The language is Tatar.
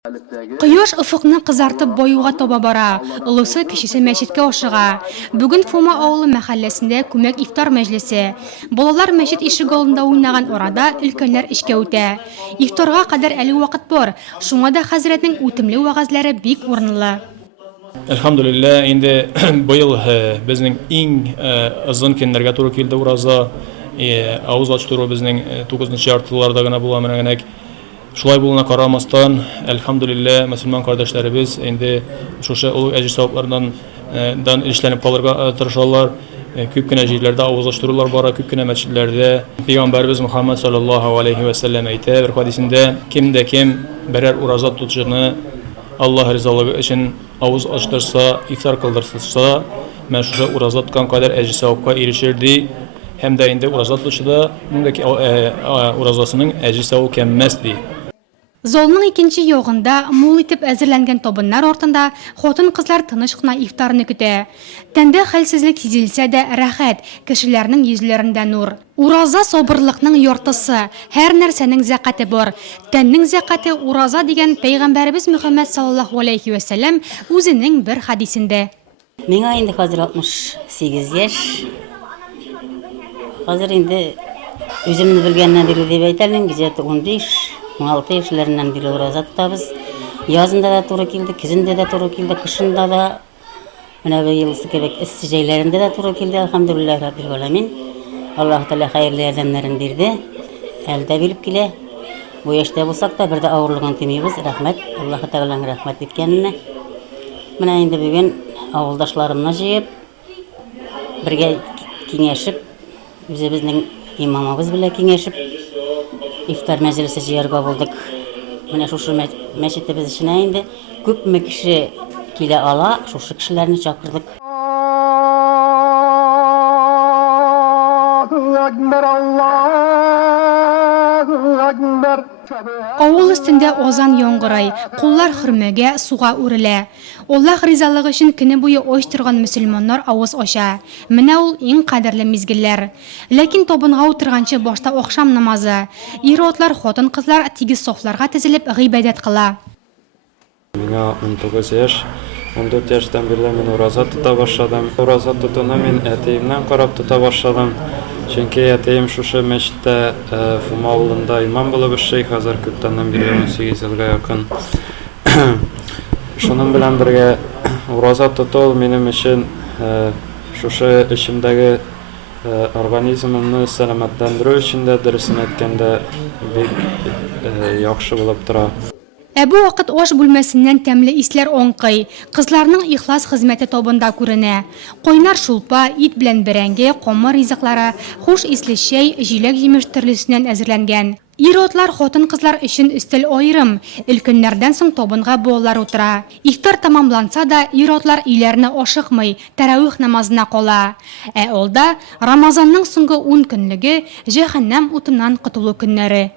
Кояш офыкны кызартып боюга таба бара. Олысы кишесе мәчеткә ашыга. Бүген Фома авылы мәхәлләсендә күмәк ифтар мәҗлесе. Балалар мәчет ишеге алдында уйнаган арада өлкәннәр эшкә үтә. Ифтарга кадәр әле вакыт бар. Шуңа да хәзрәтнең үтемле вәгазьләре бик урынлы. Elhamdülillah, indi bu yıl bizning eng uzun kunlarga to'g'ri keldi. Urazda avuz ochtiruv bizning 9-yartılarda gana bo'lamanak. Şulay buluna qaramasdan, elhamdülillah, Müslüman kardeşlerimiz indi şuşa ulu əcir savablarından işlənib qalırga tırışarlar. Küp günə yerlərdə avuz açtırırlar bara, küp günə məscidlərdə. Peyğəmbərimiz Muhammed sallallahu aleyhi və səlləm aytdı bir hadisində kimdə kim birər urazat tutuşunu Allah rızalığı için avuz açtırsa, iftar kıldırsa, mən şuşa urazat tutan qədər əcir savabqa erişirdi. Hem de indi urazat tutuşuda bundaki urazasının əcir savabı kemməzdi. Золның икенче ягында мул итеп әзерләнгән табыннар артында хатын-кызлар тыныч кына ифтарны көтә. Тәндә хәлсезлек сизелсә дә рәхәт, кешеләрнең йөзләрендә нур. Ураза сабырлыкның яртысы, һәр нәрсәнең зәкате бар. Тәннең зәкате ураза дигән Пәйгамбәрбез Мөхәммәд саллаллаһу алейхи ва сәллям үзенең бер хадисендә. Миңа инде хәзер 68 яшь. Хәзер инде үземне белгәннән бирле дип әйтәлем, где-то 15-16 яшьләреннән бирле ураза тотабыз. Язында да туры килде, көзендә дә туры килде, кышында да, менә бу елсы кебек эссе җәйләрендә дә туры килде, әлхәмдүлиллаһи раббил аламин. Аллаһ Тәала хәерле ярдәмнәрен бирде. Әлдә билеп килә. Бу яшьтә булсак та бер дә авырлыгын тимибез. Рәхмәт, Аллаһ Тәгаланың рәхмәт иткәненә. Менә инде бүген авылдашларымны җыеп, бергә киңәшеп, үзебезнең имамыбыз белән киңәшеп, ифтар мәҗлесе җыярга булдык. Менә шушы мәчетебез эченә инде күпме кеше килә ала, шушы кешеләрне чакырдык. Авыл өстендә азан яңгырай, куллар хөрмәгә, суга үрелә. Аллаһ ризалыгы өчен көне буе ач торган мөселманнар авыз ача. Менә ул иң кадерле мизгелләр. Ләкин табынга утырганчы башта ахшам намазы. Ир-атлар, хатын-кызлар тигез сафларга тезелеп гыйбадәт кыла. Миңа 19 яшь. 14 яшьтән бирле мин ураза тота башладым. Ураза тотуны мин әтиемнән карап тота башладым. Чөнки әтием шушы мәчеттә Фома авылында имам булып эшли, хәзер күптәннән бирле 18 елга якын. Шуның белән бергә ураза тоту минем өчен шушы эчемдәге организмымны сәламәтләндерү өчен дә дөресен әйткәндә бик яхшы булып тора. Бу вакыт аш бүлмәсеннән тәмле исләр аңкый. Кызларның ихлас хезмәте табында күренә. Койнар шулпа, ит белән бәрәңге, камыр ризыклары, хуш исле чәй, җиләк-җимеш төрлесеннән әзерләнгән. Ир-атлар, хатын-кызлар өчен өстәл аерым. Өлкәннәрдән соң табынга балалар утыра. Ифтар тамамланса да, ир-атлар өйләренә ашыкмый, тәравих намазына кала. Алда Рамазанның соңгы 10 көнлеге җәһәннәм утыннан котылу көннәре.